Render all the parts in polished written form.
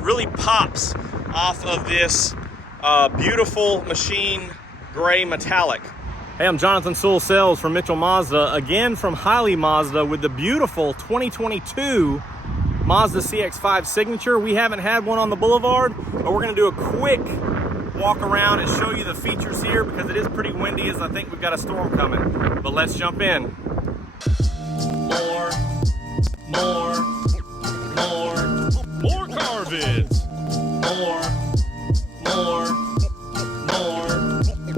it really pops off of this beautiful machine gray metallic. Hey, I'm Jonathan Sewell from Mitchell Mazda, again from Hiley Mazda with the beautiful 2022 Mazda CX-5 Signature. We haven't had one on the Boulevard, but we're gonna do a quick walk around and show you the features here because it is pretty windy as I think we've got a storm coming. But let's jump in. More car vids.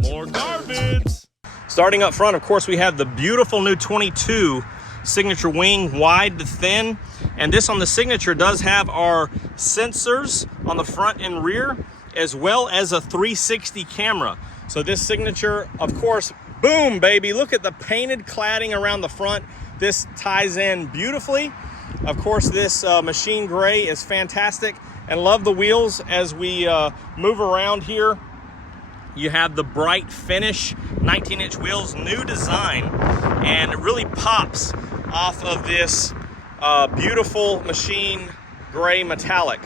More car vids. Starting up front, of course, we have the beautiful new 22 Signature wing, wide to thin. And this on the Signature does have our sensors on the front and rear, as well as a 360 camera. So this Signature, of course, boom, baby, look at the painted cladding around the front. This ties in beautifully. Of course, this machine gray is fantastic, and love the wheels as we move around here. You have the bright finish 19-inch wheels, new design, and it really pops off of this beautiful machine gray metallic.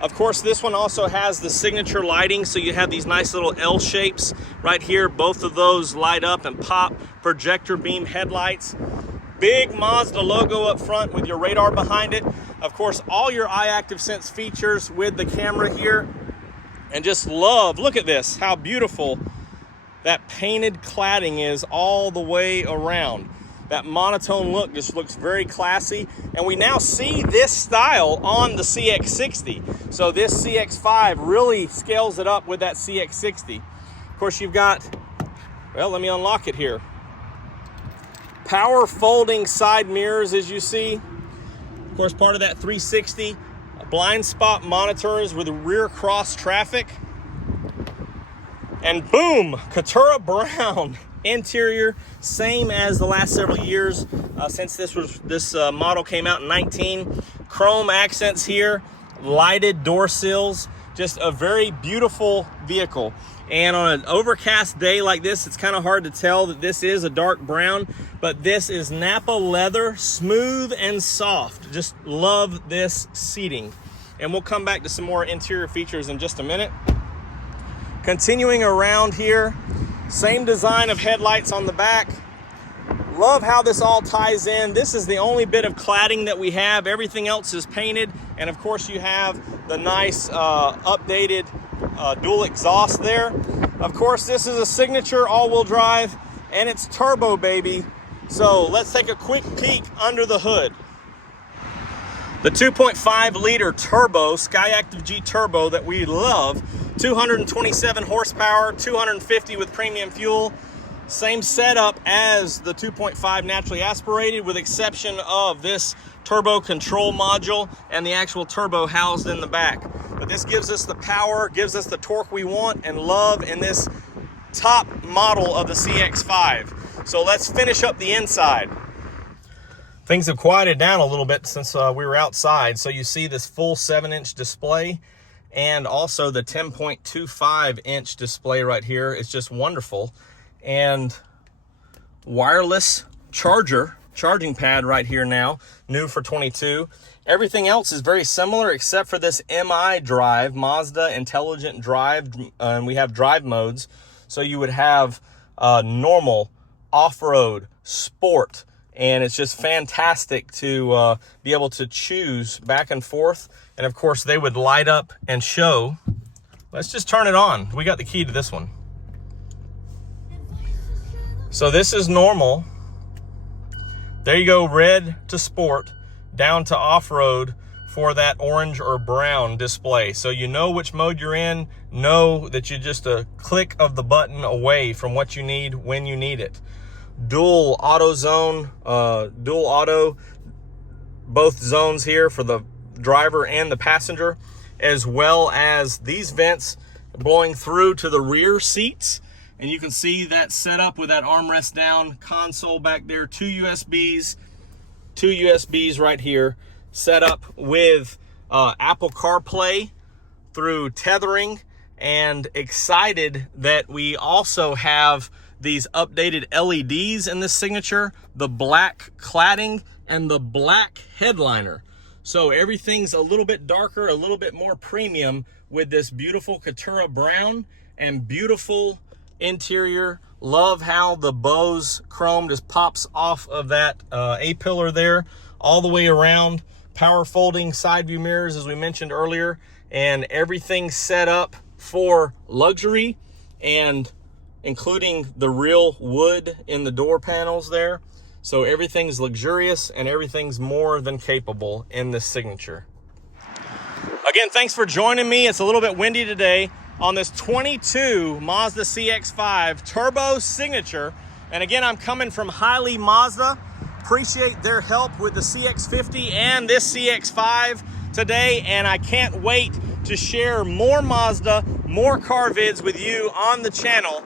Of course, this one also has the Signature lighting, so you have these nice little L shapes right here. Both of those light up and pop. Projector beam headlights. Big Mazda logo up front with your radar behind it. Of course, all your eye active sense features with the camera here. And just love, look at this, how beautiful that painted cladding is all the way around. That monotone look just looks very classy. And we now see this style on the CX-60. So this CX-5 really scales it up with that CX-60. Of course, you've got, well, let me unlock it here. Power folding side mirrors, as you see. Of course, part of that 360. Blind spot monitors with rear cross traffic. And boom, Katura brown interior, same as the last several years since this model came out in 19. Chrome accents here, lighted door sills, just a very beautiful vehicle. And on an overcast day like this, it's kind of hard to tell that this is a dark brown, but this is Napa leather, smooth and soft. Just love this seating. And we'll come back to some more interior features in just a minute. Continuing around here, same design of headlights on the back. Love how this all ties in. This is the only bit of cladding that we have. Everything else is painted. And of course you have the nice updated dual exhaust there. Of course, this is a Signature all-wheel drive and it's turbo, baby. So let's take a quick peek under the hood. The 2.5 liter turbo, Skyactiv G Turbo that we love, 227 horsepower, 250 with premium fuel. Same setup as the 2.5 naturally aspirated, with exception of this turbo control module and the actual turbo housed in the back. But this gives us the power, gives us the torque we want and love in this top model of the CX-5. So let's finish up the inside. Things have quieted down a little bit since we were outside. So you see this full 7-inch display and also the 10.25-inch display right here. It's just wonderful. And wireless charging pad right here now, new for 22. Everything else is very similar except for this MI drive, Mazda Intelligent Drive, and we have drive modes. So you would have normal, off-road, sport, and it's just fantastic to be able to choose back and forth. And of course they would light up and show. Let's just turn it on. We got the key to this one. So this is normal. There you go, red to sport, down to off-road for that orange or brown display. So you know which mode you're in, know that you're just a click of the button away from what you need when you need it. Dual auto zone, dual auto, both zones here for the driver and the passenger, as well as these vents blowing through to the rear seats. And you can see that set up with that armrest down, console back there, two USBs right here, set up with Apple CarPlay through tethering, and excited that we also have these updated LEDs in this Signature, the black cladding and the black headliner. So everything's a little bit darker, a little bit more premium with this beautiful Caturra brown and beautiful interior. Love how the Bose chrome just pops off of that A-pillar there all the way around. Power folding side view mirrors, as we mentioned earlier, and everything set up for luxury, and including the real wood in the door panels there. So everything's luxurious and everything's more than capable in this Signature. Again, thanks for joining me. It's a little bit windy today on this 22 Mazda CX-5 Turbo Signature. And again, I'm coming from Hiley Mazda. Appreciate their help with the CX-50 and this CX-5 today, and I can't wait to share more Mazda, more car vids with you on the channel,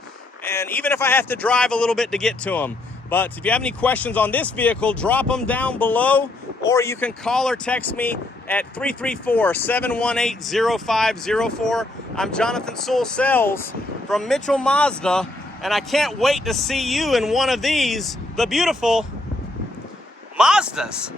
and even if I have to drive a little bit to get to them. But if you have any questions on this vehicle, drop them down below, or you can call or text me at 334-718-0504. I'm Jonathan Sewell Sales from Mitchell Mazda, and I can't wait to see you in one of these, the beautiful Mazdas.